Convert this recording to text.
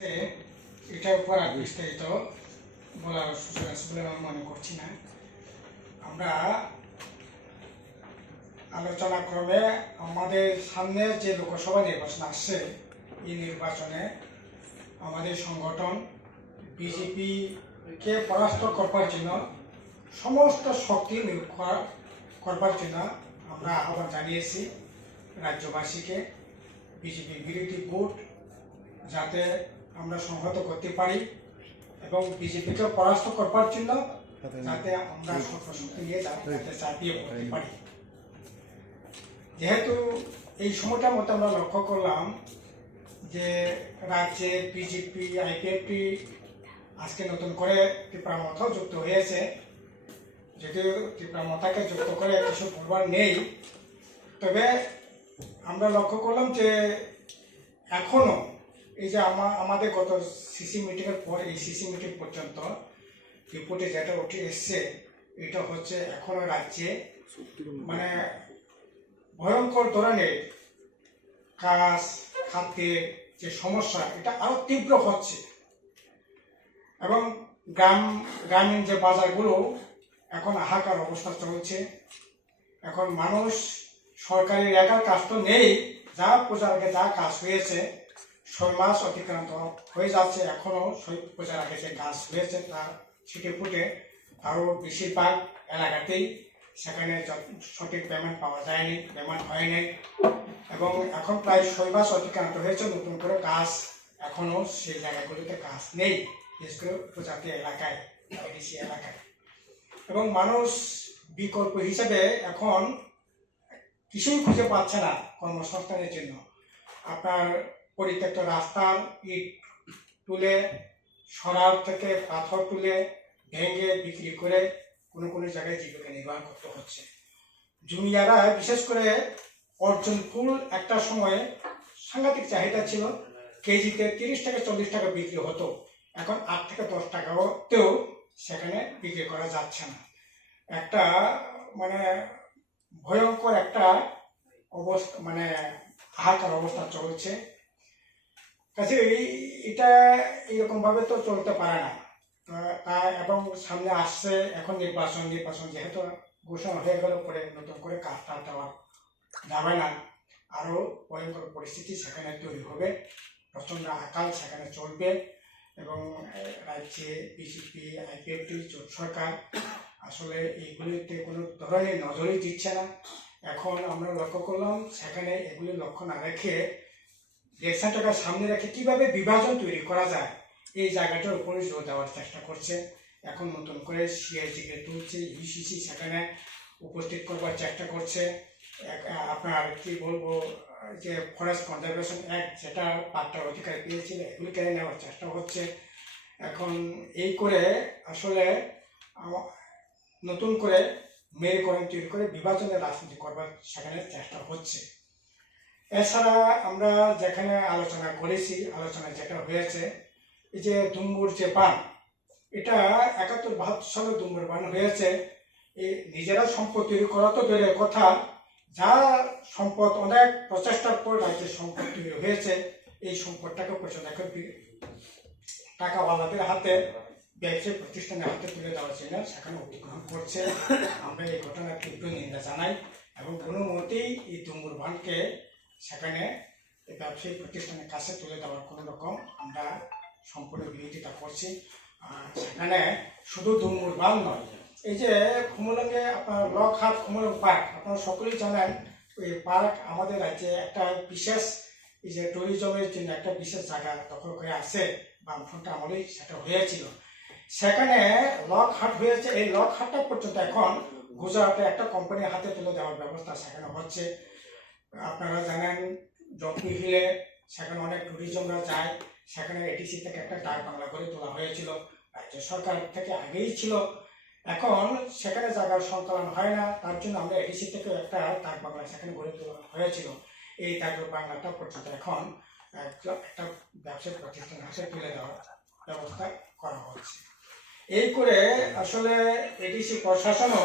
এটার উপর আর বিস্তারিত বলার সুযোগ আছে বলে আমি মনে করছি না। আমরা আলোচনা ক্রমে আমাদের সামনে যে লোকসভা নির্বাচন আসছে, এই নির্বাচনে আমাদের সংগঠন বিজেপিকে পরাস্ত করবার জন্য সমস্ত শক্তি নিয়োগ করবার জন্য আমরা আহ্বান জানিয়েছি রাজ্যবাসীকে। বিজেপি বিরোধী ভোট যাতে আমরা সংহত করতে পারি এবং বিজেপিকে পরাস্ত করবার জন্য যাতে আমরা সর্বশক্তি নিয়ে যাতে চাপিয়ে পড়তে পারি। যেহেতু এই সময়টার মধ্যে আমরা লক্ষ্য করলাম যে রাজ্যে বিজেপি আইপিএফটি আজকে নতুন করে ত্রিপুরামথাও যুক্ত হয়েছে। যদিও ত্রিপুরামথাকে যুক্ত করে কিছু বলবার নেই, তবে আমরা লক্ষ্য করলাম যে এখনো এই যে আমাদের গত সিসি মিটিংয়ের পর এই সিসি মিটিং পর্যন্ত রিপোর্টে যেটা উঠে এসছে, এটা হচ্ছে এখনো রাজ্যে মানে ভয়ঙ্কর ধরনের কাজ খাদ্যের যে সমস্যা, এটা আরো তীব্র হচ্ছে এবং গ্রামীণ যে বাজারগুলো এখন হাহাকার অবস্থা চলছে। এখন মানুষ সরকারি একার কাজ তো নেই, যা পূজার আগে যা কাজ হয়েছে 6 মাস অতিক্রান্ত হয়ে যাচ্ছে, এখনো পূজার আগে যে কাজ হয়েছে তা ছিটে ফুটে আরও বেশিরভাগ এলাকাতেই সেখানে সঠিক পেমেন্ট পাওয়া যায়নি, পেমেন্ট হয়নি এবং এখন প্রায় 6 মাস অতিক্রান্ত হয়েছে, নতুন করে কাজ এখনো সেই জায়গাগুলিতে কাজ নেই, বিশেষ করে উপজাতি এলাকায়, এডিসি এলাকায়। এবং মানুষ বিকল্প হিসেবে এখন কিছুই খুঁজে পাচ্ছে না কর্মসংস্থানের জন্য। আপনার পরিত্যক্ত রাস্তার ইট তুলে, সরার থেকে পাথর তুলে ভেঙে বিক্রি করে কোনো জায়গায় জীবিকা নির্বাহ করতে হচ্ছে। জমিয়ারা বিশেষ করে অর্জুন ফুল একটা সময়ে সাংঘাতিক চাহিদা ছিল, কেজিতে 30 থেকে 40 টাকা বিক্রি হতো, এখন 8 থেকে 10 টাকাতেও সেখানে বিক্রি করা যাচ্ছে না। একটা মানে ভয়ঙ্কর একটা অবস্থা, মানে হাহাকার অবস্থা চলছে। কাছে এটা এইরকম ভাবে তো চলতে পারে না। এবং সামনে আসছে এখন নির্বাচন যেহেতু ঘোষণা হয়ে গেল, পরে নতুন করে কাজটা দেওয়া যাবে না, আরো ভয়ঙ্কর পরিস্থিতি সেখানে তৈরি হবে, প্রচন্ড আকাল সেখানে চলবে এবং রাজ্যে বিজেপি আইপিএফটি জোট সরকার আসলে এইগুলিতে কোনো ধরনের নজরই দিচ্ছে না। এখন আমরা লক্ষ্য করলাম সেখানে এগুলি লক্ষ্য না রেখে ইলেকশনটাকে সামনে রেখে কিভাবে বিভাজন তৈরি করা যায় এই জায়গাটার উপরে জোর দেওয়ার চেষ্টা করছে। এখন নতুন করে সিআইজিকে তুলছে, ইউসিসি সেখানে উপস্থিত করবার চেষ্টা করছে। আপনার কি বলবো, যে ফরেস্ট কনজারভেশন অ্যাক্ট যেটা পাট্টার অধিকার পেয়েছিল, এগুলি কেড়ে নেওয়ার চেষ্টা হচ্ছে। এখন এই করে আসলে নতুন করে মেরুকরণ তৈরি করে বিভাজনের রাজনীতি করবার সেখানে চেষ্টা হচ্ছে। এছাড়া আমরা যেখানে আলোচনা করেছি, আলোচনা যেটা হয়েছে, এই যে ডুম্বুর যে বান, এটা 71-72 সালে ডুম্বুর বান হয়েছে। এই নিজেরা সম্পদ তৈরি করা তো দূরের কথা, যা সম্পদ অনেক প্রচেষ্টার পর রাজ্যের সম্পদ তৈরি হয়েছে, এই সম্পদটাকে পয়সা টাকাওয়ালাদের হাতে, ব্যবসায়িক প্রতিষ্ঠানের হাতে তুলে দেওয়ার জন্য সেখানে অধিগ্রহণ করছে। আমরা এই ঘটনার তীব্র নিন্দা জানাই এবং কোনো মতেই এই ডুম্বুর বানকে সেখানে ব্যবসায়িক প্রতিষ্ঠানের কাছে তুলে দেওয়ার কোনো রকম আমরা সম্পূর্ণ বিরোধিতা করছি। সেখানে শুধু ডুম্বুর বান নয়, এই যে খুমুলুঙে আপনার লকহাট খুমুলুং পার্ক, আপনারা সকলেই জানেন, ওই পার্ক আমাদের রাজ্যে একটা বিশেষ, এই যে ট্যুরিজমের জন্য একটা বিশেষ জায়গা দখল করে আছে, বামফ্রন্ট আমলেই সেটা হয়েছিল। সেখানে লকহাট হয়েছে, এই লকহাটটা পর্যন্ত এখন গুজরাটে একটা কোম্পানির হাতে তুলে দেওয়ার ব্যবস্থা সেখানে হচ্ছে। আপনারা জানেন জম্পি হিলে সেখানে অনেক ট্যুরিজমরা যায়, সেখানে এটিসি থেকে একটা ডাক বাংলা করে তোলা হয়েছিল, রাজ্য সরকার থেকে আগেই ছিল। এখন সেখানে জায়গার সংকলন হয় না, তার জন্য আমরা এডিসি থেকে একটা ডাক বাংলা সেখানে গড়ে তোলা হয়েছিল। এই ডাক বাংলাটা পর্যন্ত এখন একটা ব্যবসায়িক প্রতিষ্ঠান হাতে তুলে দেওয়ার ব্যবস্থা করা হচ্ছে। এই করে আসলে এডিসি প্রশাসনও